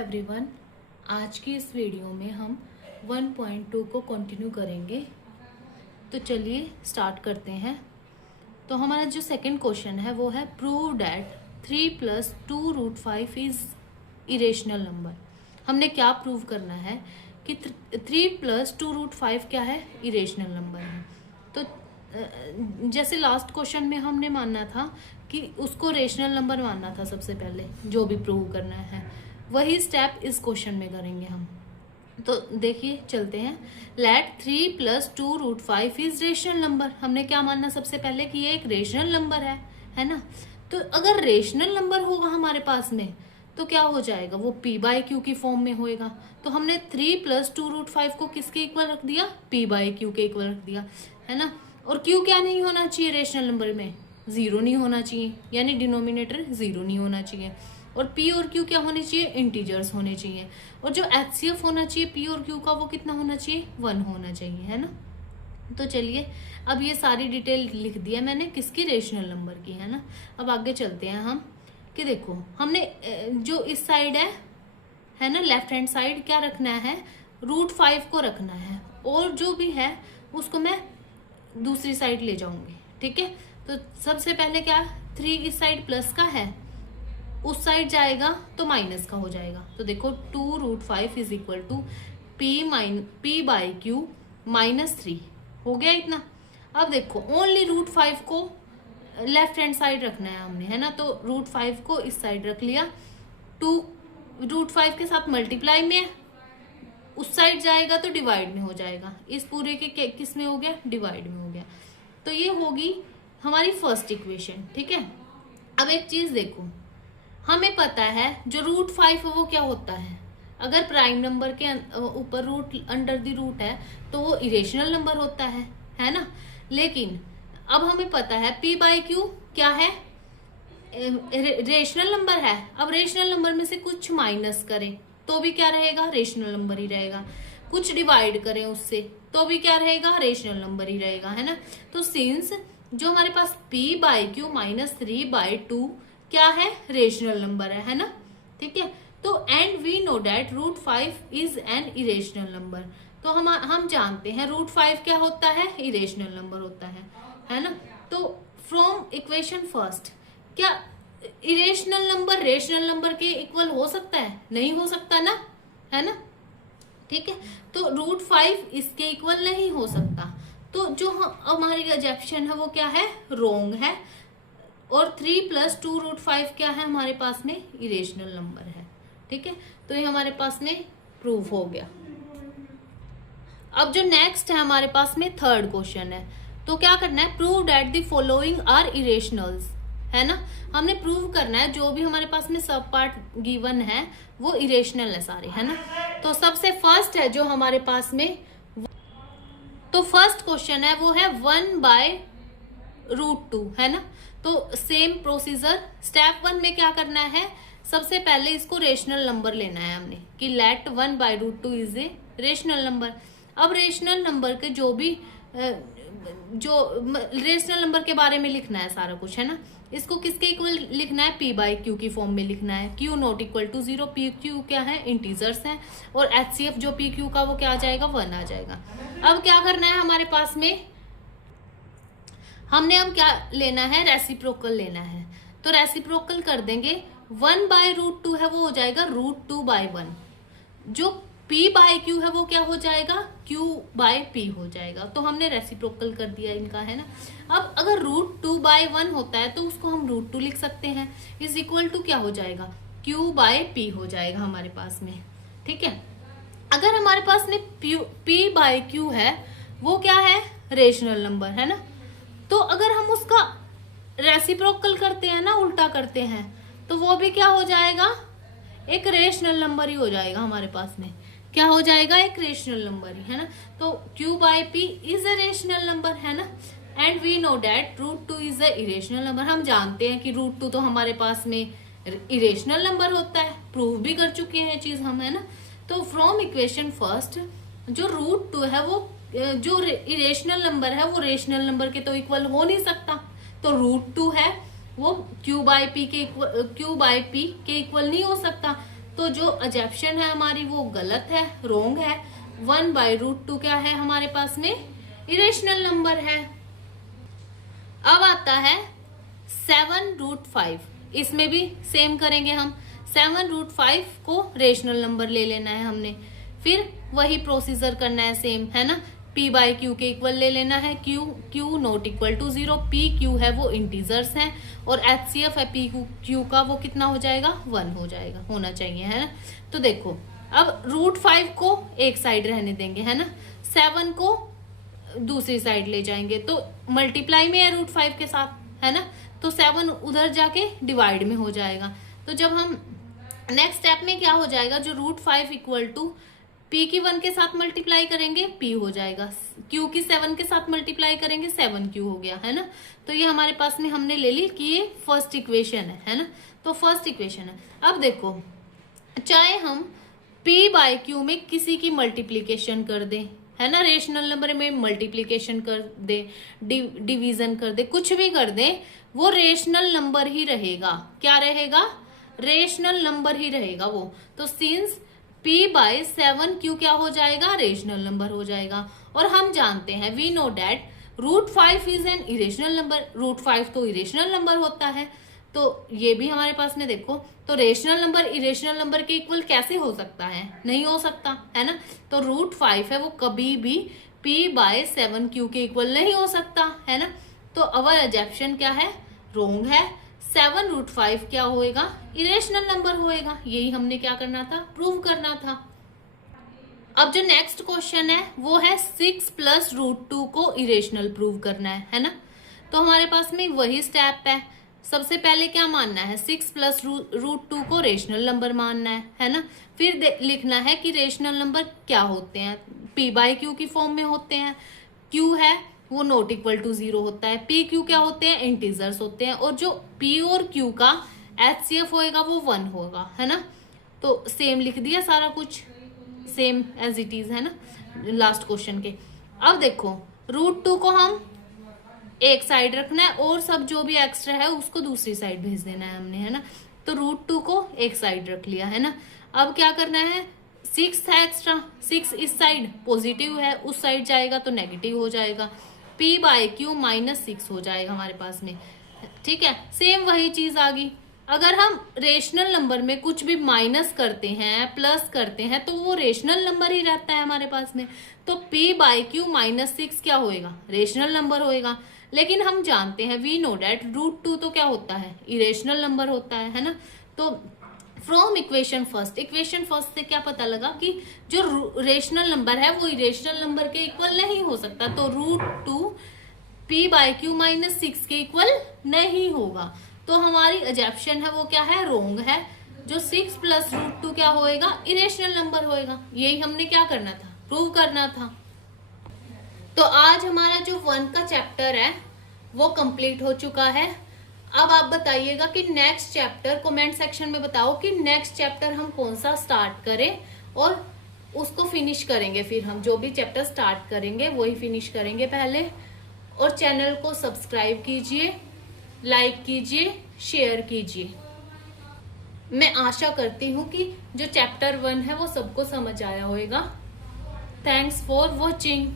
Everyone, आज की इस वीडियो में हम 1.2 को कंटिन्यू करेंगे। तो चलिए स्टार्ट करते हैं। तो हमारा जो सेकंड क्वेश्चन है वो है prove that 3 + 2√5 is irrational number. हमने क्या प्रूव करना है कि 3 + 2√5 क्या है, इरेशनल नंबर है। तो जैसे लास्ट क्वेश्चन में हमने मानना था कि उसको रेशनल नंबर मानना था सबसे पहले, जो भी प्रूव करना है वही स्टेप इस क्वेश्चन में करेंगे हम। तो देखिए चलते हैं। Let 3 + 2√5 is rational number. हमने क्या मानना सबसे पहले कि ये एक रेशनल नंबर है ना। तो अगर रेशनल नंबर होगा हमारे पास में तो क्या हो जाएगा, वो p/q की फॉर्म में होएगा। तो हमने 3 + 2√5 को किसके इक्वल रख दिया, p/q के इक्वल रख दिया, है ना। और q क्या नहीं होना चाहिए रेशनल नंबर में, 0 नहीं होना चाहिए, यानी डिनोमिनेटर 0 नहीं होना चाहिए। और p और q क्या होने चाहिए, इंटीजर्स होने चाहिए। और जो HCF होना चाहिए p और q का वो कितना होना चाहिए, 1 होना चाहिए, है ना। तो चलिए अब ये सारी डिटेल लिख दिया मैंने किसकी, रेशनल नंबर की, है ना। अब आगे चलते हैं हम कि देखो हमने जो इस साइड है ना, लेफ्ट हैंड साइड क्या रखना है, √5 को रखना है, और जो भी है उसको मैं दूसरी साइड ले जाऊंगी, ठीक है। तो सबसे पहले क्या, 3 इस साइड प्लस का है, उस साइड जाएगा तो माइनस का हो जाएगा। तो देखो 2√5 इज इक्वल टू p/q -3 हो गया इतना। अब देखो ओनली √5 को लेफ्ट हैंड साइड रखना है हमने, है ना। तो √5 को इस साइड रख लिया, 2 √5 के साथ मल्टीप्लाई में, उस साइड जाएगा तो डिवाइड में हो जाएगा। इस पूरे के किस में हो गया, डिवाइड में हो गया। तो ये होगी हमारी फर्स्ट इक्वेशन, ठीक है। अब एक चीज देखो, हमें पता है जो √5 वो क्या होता है, अगर प्राइम नंबर के ऊपर रूट अंडर द रूट है तो वो इरेशनल नंबर होता है ना। लेकिन अब हमें पता है p/q क्या है, रेशनल नंबर है। अब रेशनल नंबर में से कुछ माइनस करें तो भी क्या रहेगा, रेशनल नंबर ही रहेगा। कुछ डिवाइड करें उससे तो भी क्या रहेगा, रेशनल नंबर ही रहेगा, है ना। तो सिंस जो हमारे पास p/q -3/2 क्या है, रेशनल नंबर है ना, ठीक है। तो and we know that √5 is an irrational number. तो हम जानते हैं √5 क्या होता है, इरेशनल नंबर होता है ना। तो फ्रॉम इक्वेशन फर्स्ट, क्या इरेशनल नंबर रेशनल नंबर के इक्वल हो सकता है, नहीं हो सकता ना, है ना, ठीक है। तो √5 इसके इक्वल नहीं हो सकता। तो जो हमारी एजम्पशन है वो क्या है, रोंग है। और 3 + 2√5 क्या है हमारे पास में, इरेशनल नंबर है, ठीक है। तो ये हमारे पास में प्रूफ हो गया। अब जो नेक्स्ट है हमारे पास में थर्ड क्वेश्चन है, तो क्या करना है, prove that the following are irrationals, है ना। हमने प्रूव करना है जो भी हमारे पास में सब पार्ट गिवन है वो इरेशनल है सारे, है ना। तो सबसे फर्स्ट है जो हमारे पास में, तो फर्स्ट क्वेश्चन है वो है 1/√2, है ना। तो सेम प्रोसीजर, स्टेप 1 में क्या करना है, सबसे पहले इसको रेशनल नंबर लेना है हमने कि let 1/√2 is a rational number. अब रेशनल नंबर के जो भी जो रेशनल नंबर के बारे में लिखना है सारा कुछ, है ना। इसको किसके इक्वल लिखना है, p/q की फॉर्म में लिखना है। q ≠ = 0, pq क्या है, इंटीजर्स है, और HCF जो pq का वो क्या आ जाएगा, 1 आ जाएगा। अब क्या करना है हमारे पास में, हमने अब क्या लेना है, रेसिप्रोकल लेना है। तो रेसिप्रोकल कर देंगे, 1/√2 है वो हो जाएगा √2/1। जो p/q है वो क्या हो जाएगा, q/p हो जाएगा। तो हमने रेसिप्रोकल कर दिया इनका, है ना। अब अगर √2/1 होता है तो उसको हम √2 लिख सकते हैं, इज इक्वल टू क्या हो जाएगा, q/p हो जाएगा हमारे पास में, ठीक है। अगर हमारे पास में p/q है वो क्या है, रेशनल नंबर, है ना। तो अगर हम उसका रेसिप्रोकल करते हैं ना, उल्टा करते हैं, तो वो भी क्या हो जाएगा, एक रेशनल नंबर ही हो जाएगा हमारे पास में। क्या हो जाएगा, एक रेशनल नंबर ही, है ना। तो q/p is a rational number, है ना। And we know that √2 is a irrational number. हम जानते हैं कि √2 तो हमारे पास में इरेशनल नंबर होता है, प्रूव भी कर चुके हैं चीज हम, है ना। तो फ्रॉम इक्वेशन फर्स्ट, जो √2 है वो जो इरेशनल नंबर है वो रेशनल नंबर के तो इक्वल हो नहीं सकता। तो √2 है वो q/p के इक्वल नहीं हो सकता। तो जो एजम्पशन है हमारी वो गलत है, रोंग है। 1/√2 क्या है हमारे पास में, इरेशनल नंबर है। अब आता है 7√5, इसमें भी सेम करेंगे हम। 7√5 को रेशनल नंबर ले लेना है हमने, फिर वही प्रोसीजर करना है सेम, है ना। p/q के इक्वल ले लेना है, q not equal to 0, p q है वो इंटीजर्स हैं, और HCF है p q का, वो कितना हो जाएगा, 1 हो जाएगा, होना चाहिए, है ना। तो देखो अब √5 को एक साइड रहने देंगे, है ना, 7 को दूसरी साइड ले जाएंगे, तो मल्टीप्लाई में है √5 के साथ, है ना, तो 7 उधर जाके डिवाइड में हो जाएगा। तो जब हम नेक्स्ट स्टेप में क्या हो जाएगा, जो √5 इक्वल टू p की 1 के साथ मल्टीप्लाई करेंगे p हो जाएगा, q की 7 के साथ मल्टीप्लाई करेंगे 7q हो गया, है ना। तो ये हमारे पास में हमने ले ली कि ये फर्स्ट इक्वेशन है ना। तो फर्स्ट इक्वेशन है। अब देखो, चाहे हम p/q में किसी की मल्टीप्लीकेशन कर दें, है ना, रेशनल नंबर में मल्टीप्लीकेशन कर दे, डिवीजन कर दे, कुछ भी कर दे, वो रेशनल नंबर ही रहेगा। क्या रहेगा, रेशनल नंबर ही रहेगा वो। तो सिंस p/7q क्या हो जाएगा, रेशनल नंबर हो जाएगा। और हम जानते हैं, we know that √5 is an irrational number, √5 तो इरेशनल नंबर होता है। तो ये भी हमारे पास में देखो, तो रेशनल नंबर इरेशनल नंबर के इक्वल कैसे हो सकता है, नहीं हो सकता, है ना। तो √5 है वो कभी भी p/7q के इक्वल नहीं हो सकता, है ना। तो अवर एजम्पशन क्या है, रोंग है। 7√5 क्या होएगा, इरेशनल नंबर होएगा। यही हमने क्या करना था, प्रूव करना था। अब जो नेक्स्ट क्वेश्चन है वो है 6 + √2 को इरेशनल प्रूव करना है ना। तो हमारे पास में वही स्टेप है। सबसे पहले क्या मानना है, 6 + √2 को रेशनल नंबर मानना है ना। फिर लिखना है कि रेशनल नंबर क्या होते हैं, p/q की फॉर्म में होते हैं, q है वो नॉट इक्वल टू 0 होता है, p q क्या होते हैं, इंटीजर्स होते हैं, और जो p और q का HCF होएगा वो 1 होगा, है ना। तो सेम लिख दिया, सारा कुछ सेम एज इट इज, है ना, लास्ट क्वेश्चन के। अब देखो √2 को हम एक साइड रखना है, और सब जो भी एक्स्ट्रा है उसको दूसरी साइड भेज देना है हमने, है ना। तो √2 को एक साइड रख लिया, है ना। अब क्या करना है, 6 है एक्स्ट्रा, 6 इस साइड पॉजिटिव है, उस साइड जाएगा तो नेगेटिव हो जाएगा, p/q -6 हो जाएगा हमारे पास में, ठीक है। सेम वही चीज आ गई। अगर हम रेशनल नंबर में कुछ भी माइनस करते हैं, प्लस करते हैं, तो वो रेशनल नंबर ही रहता है हमारे पास में। तो p/q -6 क्या होएगा, रेशनल नंबर होएगा। लेकिन हम जानते हैं, वी नो डेट √2 तो क्या होता है, इरेशनल नंबर होता है ना। तो फ्रॉम इक्वेशन फर्स्ट से क्या पता लगा कि जो रेशनल नंबर है वो इरेशनल नंबर के इक्वल नहीं हो सकता। तो √2 p/q -6 के इक्वल नहीं होगा। तो हमारी एजम्पशन है वो क्या है, रोंग है। जो 6 + √2 क्या होएगा, इरेशनल नंबर होएगा। यही हमने क्या करना था, प्रूव करना था। तो आज हमारा जो 1 का चैप्टर है वो कंप्लीट हो चुका है। अब आप बताइएगा कि नेक्स्ट चैप्टर, कमेंट सेक्शन में बताओ कि नेक्स्ट चैप्टर हम कौन सा स्टार्ट करें, और उसको फिनिश करेंगे। फिर हम जो भी चैप्टर स्टार्ट करेंगे वही फिनिश करेंगे पहले। और चैनल को सब्सक्राइब कीजिए, लाइक कीजिए, शेयर कीजिए। मैं आशा करती हूँ कि जो चैप्टर 1 है वो सबको समझ आया होगा। Thanks for watching.